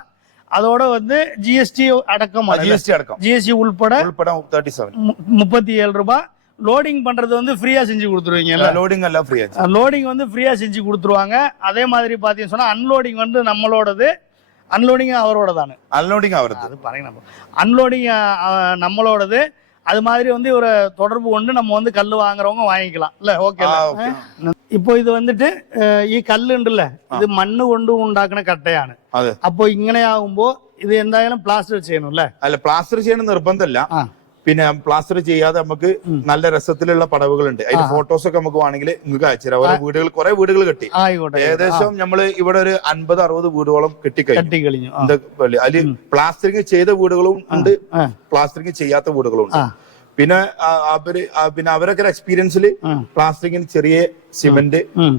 A: அதோட வந்து ஜிஎஸ்டி அடக்கம்.
B: ஜிஎஸ்டி அடக்கம்
A: ஜிஎஸ்டி உள்பட
B: உள்பட தேர்ட்டி
A: செவன் முப்பத்தி ஏழு ரூபாய் லோடிங் பண்றது வந்து ஃப்ரீயா செஞ்சு
B: கொடுத்துருவீங்க லோடிங் எல்லாம் ஃப்ரீயா
A: லோடிங் வந்து ஃப்ரீயா செஞ்சு கொடுத்துருவாங்க. அதே மாதிரி பாத்தீங்கன்னா சொன்னா அன்லோடிங் வந்து நம்மளோடது அன்லோடிங் அவரோட தானே
B: அன்லோடிங் அவர்
A: அது பாருங்க நம்ம. அன்லோடிங் நம்மளோடது. அது மாதிரி வந்து ஒரு தொடர்பு கொண்டு நம்ம வந்து கல் வாங்குறவங்க வாங்கிக்கலாம். இல்ல ஓகே இப்போ இது வந்துட்டு ഈ കല്ലുണ്ടല്ല ഇത് മണ്ണ് കൊണ്ട് ഉണ്ടാക്കുന്ന കട്ടയാണ് അപ്പോ ഇങ്ങനെ ആകുമ്പോ ഇത് എന്തായാലും പ്ലാസ്റ്റർ ചെയ്യണം അല്ലെ
B: അല്ല പ്ലാസ്റ്റർ ചെയ്യണം നിർബന്ധമല്ല. പിന്നെ പ്ലാസ്റ്റർ ചെയ്യാതെ നമുക്ക് നല്ല രസത്തിലുള്ള പടവുകളുണ്ട്. അതിന്റെ ഫോട്ടോസ് ഒക്കെ നമുക്ക് വേണമെങ്കിൽ നിങ്ങൾക്ക് അയച്ചുതരാം ഓരോ വീടുകൾ കുറെ വീടുകൾ കെട്ടി. ഏകദേശം നമ്മൾ ഇവിടെ ഒരു അൻപത് അറുപത് വീടുകളും കെട്ടിക്കഴിഞ്ഞു. അതിൽ പ്ലാസ്റ്ററിങ് ചെയ്ത വീടുകളും ഉണ്ട് പ്ലാസ്റ്ററിങ് ചെയ്യാത്ത വീടുകളും ഉണ്ട്. പിന്നെ ആ, അവര് ആ, പിന്നെ അവരൊക്കെ ഒരു
A: ആ.
B: പ്ലാസ്റ്ററിങ്ങിന് ചെറിയ സിമന്റ്
A: ഉം.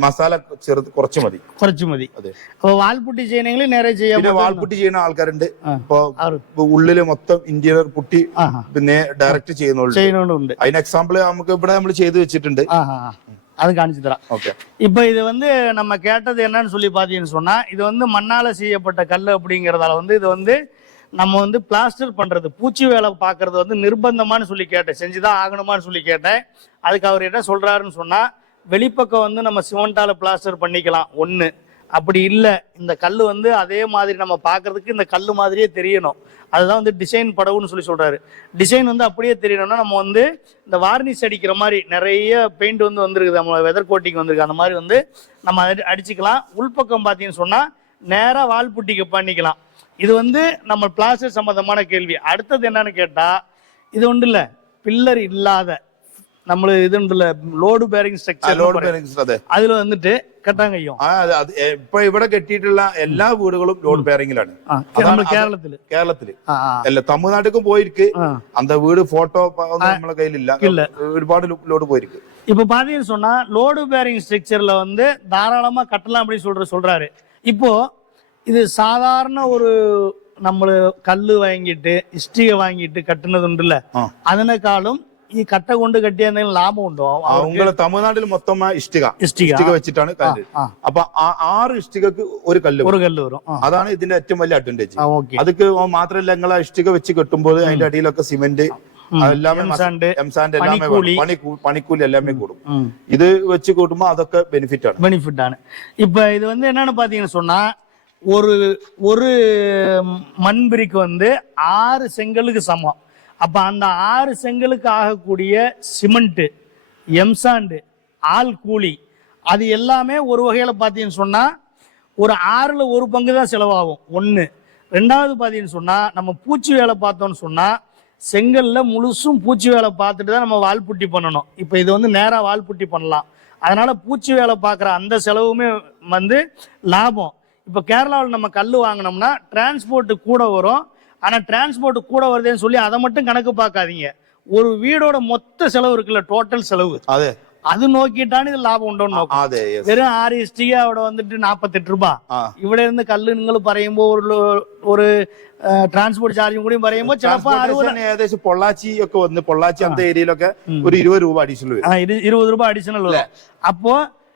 B: മസാല ചെറുത് കുറച്ച് മതി
A: കുറച്ച് മതി
B: അതെ
A: അപ്പൊ വാൽപുട്ടി ചെയ്യണമെങ്കിൽ നേരെ ചെയ്യാൻ
B: പിന്നെ
A: പറ്റും.
B: വാൾപുട്ടി ചെയ്യുന്ന ആൾക്കാരുണ്ട്
A: ആ.
B: ഇപ്പൊ
A: ആറ്.
B: ഇപ്പൊ ഉള്ളില് മൊത്തം ഇന്റീരിയർ പുട്ടി
A: ആ, ആ.
B: പിന്നെ ഡയറക്റ്റ് ചെയ്യുന്നുള്ളൂ
A: ചെയ്യണോണ്ടുണ്ട്
B: അതിന് എക്സാമ്പിൾ നമുക്ക് ഇവിടെ നമ്മൾ ചെയ്തു വെച്ചിട്ടുണ്ട്
A: ஆ, ஆ, ஆ. அது காணிச்சு தரேன்
B: ഓക്കെ
A: இப்போ இது வந்து நம்ம கேட்டது என்னன்னு சொல்லி பார்த்தீங்கன்னு சொன்னா இது வந்து மண்ணால செய்யப்பட்ட கல் அப்படிங்கறதால வந்து இது வந்து நம்ம வந்து பிளாஸ்டர் பண்றது பூச்சி வேலை பார்க்கறது வந்து நிர்பந்தமான்னு சொல்லி கேட்டேன். செஞ்சுதான் ஆகணுமான்னு சொல்லி கேட்டேன். அதுக்கு அவர் என்ன சொல்றாருன்னு சொன்னா வெளிப்பக்கம் வந்து நம்ம சிமெண்டால பிளாஸ்டர் பண்ணிக்கலாம் ஒன்று அப்படி இல்லை இந்த கல் வந்து அதே மாதிரி நம்ம பார்க்கறதுக்கு இந்த கல் மாதிரியே தெரியணும். அதுதான் வந்து டிசைன் படவுன்னு சொல்லி சொல்றாரு. டிசைன் வந்து அப்படியே தெரியணும்னா நம்ம வந்து இந்த வார்னிஷ் அடிக்கிற மாதிரி நிறைய பெயிண்ட் வந்து வந்திருக்குது. நம்ம வெதர் கோட்டிங் வந்திருக்கு. அந்த மாதிரி வந்து நம்ம அடிச்சுக்கலாம். உள்பக்கம் பார்த்தீங்கன்னு சொன்னால் நேராக வால் புட்டிக்கு பண்ணிக்கலாம். இது வந்து நம்ம பிளாஸ்டர் சம்பந்தமான கேள்வி. அடுத்தது என்னன்னு கேட்டால் இது ஒன்றும் இல்லை. பில்லர் இல்லாத நம்மள இது இல்ல. Load bearing
B: structure load bearing
A: அது. அதுல வந்துட்டு
B: கெட்டன் അതിൽ വന്നിട്ട് കെട്ടാങ്കയ്യോ ഇപ്പൊ ഇവിടെ കെട്ടിയിട്ടുള്ള എല്ലാ വീടുകളും
A: கேரளத்துல.
B: கேரளத்துல இல்ல தமிழ்நாட்டுக்கும்
A: போயிருக்கு
B: அந்த வீடு போட்டோ நம்ம ഫോട്ടോ இல்ல
A: இல்ல
B: ഒരുപാട് லோடு போயிருக்கு
A: இப்ப பாத்தீங்கன்னு சொன்னா லோடு பேரிங் ஸ்ட்ரக்சர்ல வந்து தாராளமா கட்டலாம் அப்படின்னு சொல்ற சொல்றாரு இப்போ இது சாதாரண ஒரு നമ്മൾ കല്ല് വാങ്ങിയിട്ട് ഇഷ്ടിക വാങ്ങിയിട്ട് കട്ടുന്നത് ഉണ്ടല്ല
B: ആ.
A: അതിനേക്കാളും ഈ കട്ട കൊണ്ട് കെട്ടിയ എന്തെങ്കിലും ലാഭം ഉണ്ടോ
B: അവങ്ങള് തമിഴ്നാട്ടിൽ മൊത്തമാ ഇഷ്ടിക
A: ഇഷ്ടിക
B: ഇഷ്ടിക വെച്ചിട്ടാണ് കല്ല്
A: ആ
B: അപ്പൊ ആ- ആറ് ഇഷ്ടികക്ക് ഒരു കല്ല്
A: ഒരു
B: വരും.
A: കല്ല് വരും ആ
B: അതാണ് ഇതിന്റെ ഏറ്റവും വലിയ അഡ്വാൻറ്റേജ്
A: ആ ഓക്കെ
B: അതൊക്കെ മാത്രല്ല നിങ്ങൾ ഇഷ്ടിക വെച്ച് കെട്ടുമ്പോൾ അതിന്റെ അടിയിലൊക്കെ സിമെന്റ് അതെല്ലാമേ
A: എംസാൻഡ്,
B: എംസാൻഡ് എല്ലാമേ
A: പണിക്കൂലി.
B: വേണം. പണി പണിക്കൂലി എല്ലാമേ കൂടും ഇത് വെച്ച് കൂട്ടുമ്പോ അതൊക്കെ ബെനിഫിറ്റ് ആണ്
A: பெனிஃபிட் ஆன இப்போ இது வந்து என்னன்னு பார்த்தீங்கன்னு சொன்னா ஒரு ஒரு மண்பிரிக்கு வந்து ஆறு செங்கலுக்கு சமம். அப்போ அந்த ஆறு செங்கலுக்கு ஆகக்கூடிய சிமெண்ட்டு எம்சாண்டு ஆள் கூலி அது எல்லாமே ஒரு வகையில் பார்த்தீங்கன்னு சொன்னால் ஒரு ஆறில் ஒரு பங்கு தான் செலவாகும். ஒன்று ரெண்டாவது பார்த்தீங்கன்னு சொன்னால் நம்ம பூச்சி வேலை பார்த்தோம்னு சொன்னால் செங்கல்ல முழுசும் பூச்சி வேலை பார்த்துட்டு தான் நம்ம வால்புட்டி பண்ணணும். இப்போ இது வந்து நேராக வால்புட்டி பண்ணலாம். அதனால் பூச்சி வேலை பார்க்குற அந்த செலவுமே வந்து லாபம். இப்போ கேரளாவில் நம்ம கல் வாங்கினோம்னா டிரான்ஸ்போர்ட்டு கூட வரும். ஆனால் டிரான்ஸ்போர்ட்டு கூட வருதுன்னு சொல்லி அதை மட்டும் கணக்கு பார்க்காதீங்க. ஒரு வீடோட மொத்த செலவு இருக்குல்ல டோட்டல் செலவு.
B: அது.
A: அது நோக்கிட்டானு இது லாபம் உண்டோன்னு நோக்கம் வெறும் ஆறு அவட
B: வந்துட்டு
A: நாற்பத்தெட்டு ரூபாய் இவட இருந்து பறையும் பறையும்போ ஒரு ஒரு ട്രാൻസ്പോർട്ട് ചാർജും കൂടി പറയുമ്പോൾ ചിലപ്പോൾ
B: ഏകദേശം പൊള്ളാച്ചി ഒക്കെ വന്ന് പൊള്ളാച്ചി അന്ത ഏരിയയിലൊക്കെ ഒരു ഇരുപത് രൂപ അഡീഷണൽ
A: ഇരുപത് രൂപ അഡീഷണൽ അപ്പോ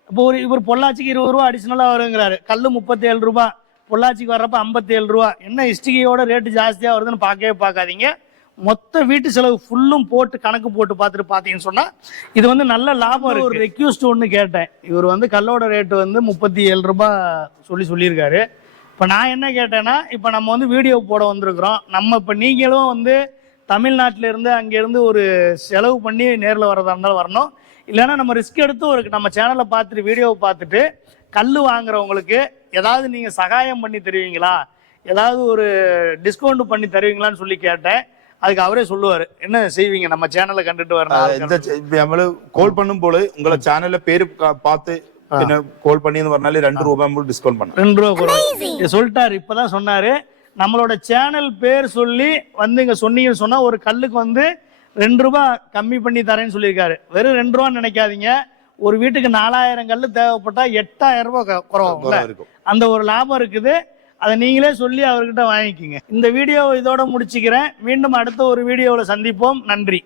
A: இப்போ ஒரு இவர் பொள்ளாச்சிக்கு இருபது ரூபாய் அடிஷனலா வருங்கிறாரு. கல்லு முப்பத்தி ஏழு ரூபாய் பொள்ளாச்சிக்கு வர்றப்ப ஐம்பத்தி ஏழு ரூபா. என்ன இஷ்டிகையோட ரேட்டு ஜாஸ்தியா வருதுன்னு பார்க்கவே பார்க்காதீங்க. மொத்த வீட்டு செலவு ஃபுல்லும் போட்டு கணக்கு போட்டு பார்த்துட்டு பார்த்தீங்கன்னு சொன்னா இது வந்து நல்ல லாபம் இருக்கு. ஒரு ரெக்யூஸ்ட் ஒன்று கேட்டேன். இவர் வந்து கல்லோட ரேட்டு வந்து முப்பத்தி ஏழு ரூபாய் சொல்லி சொல்லியிருக்காரு. இப்போ நான் என்ன கேட்டேன்னா இப்போ நம்ம வந்து வீடியோ போட வந்திருக்கிறோம். நம்ம இப்போ நீங்களும் வந்து தமிழ்நாட்டில இருந்து அங்கேருந்து ஒரு செலவு பண்ணி நேரில் வரதா இருந்தாலும் வரணும் இல்லைன்னா நம்ம ரிஸ்க் எடுத்து ஒரு நம்ம சேனலை பார்த்துட்டு வீடியோவை பார்த்துட்டு கல் வாங்குறவங்களுக்கு ஏதாவது நீங்கள் சகாயம் பண்ணி தருவீங்களா ஏதாவது ஒரு டிஸ்கவுண்ட் பண்ணி தருவீங்களான்னு சொல்லி கேட்டேன் அதுக்கு அவரே சொல்லுவார் என்ன செய்வீங்க நம்ம சேனலை கண்டுட்டு வரணும்
B: இந்த ചെ- ഇപ്പൊ നമ്മള് കോൾ பண்ணும்போது உங்களை சேனல்ல பேரு கா- பார்த்து പിന്നെ കോൾ பண்ணி പറഞ്ഞാല് രണ്ട് രൂപ നമ്മൾ ഡിസ്കൗണ്ട് பண்ணலாம்
A: ரெண்டு ரூபா குறைவு இது சொல்லிட்டாரு இப்பதான் சொன்னாரு நம்மளோட சேனல் பேர் சொல்லி வந்து இங்க சொன்னீங்கன்னு சொன்னா ஒரு கல்லுக்கு வந்து ரெண்டு ரூபா கம்மி பண்ணி தரேன்னு சொல்லியிருக்காரு. வெறும் ரெண்டு ரூபான்னு நினைக்காதீங்க. ஒரு வீட்டுக்கு நாலாயிரம் கல்லு தேவைப்பட்டா எட்டாயிரம் ரூபாய் கு- குறைவாகும்ல
B: குறைவா இருக்கும்.
A: அந்த ஒரு லாபம் இருக்குது. அதை நீங்களே சொல்லி அவர்கிட்ட வாங்கிக்கிங்க. இந்த வீடியோ இதோட முடிச்சுக்கிறேன். மீண்டும் அடுத்த ஒரு வீடியோவில் சந்திப்போம். நன்றி.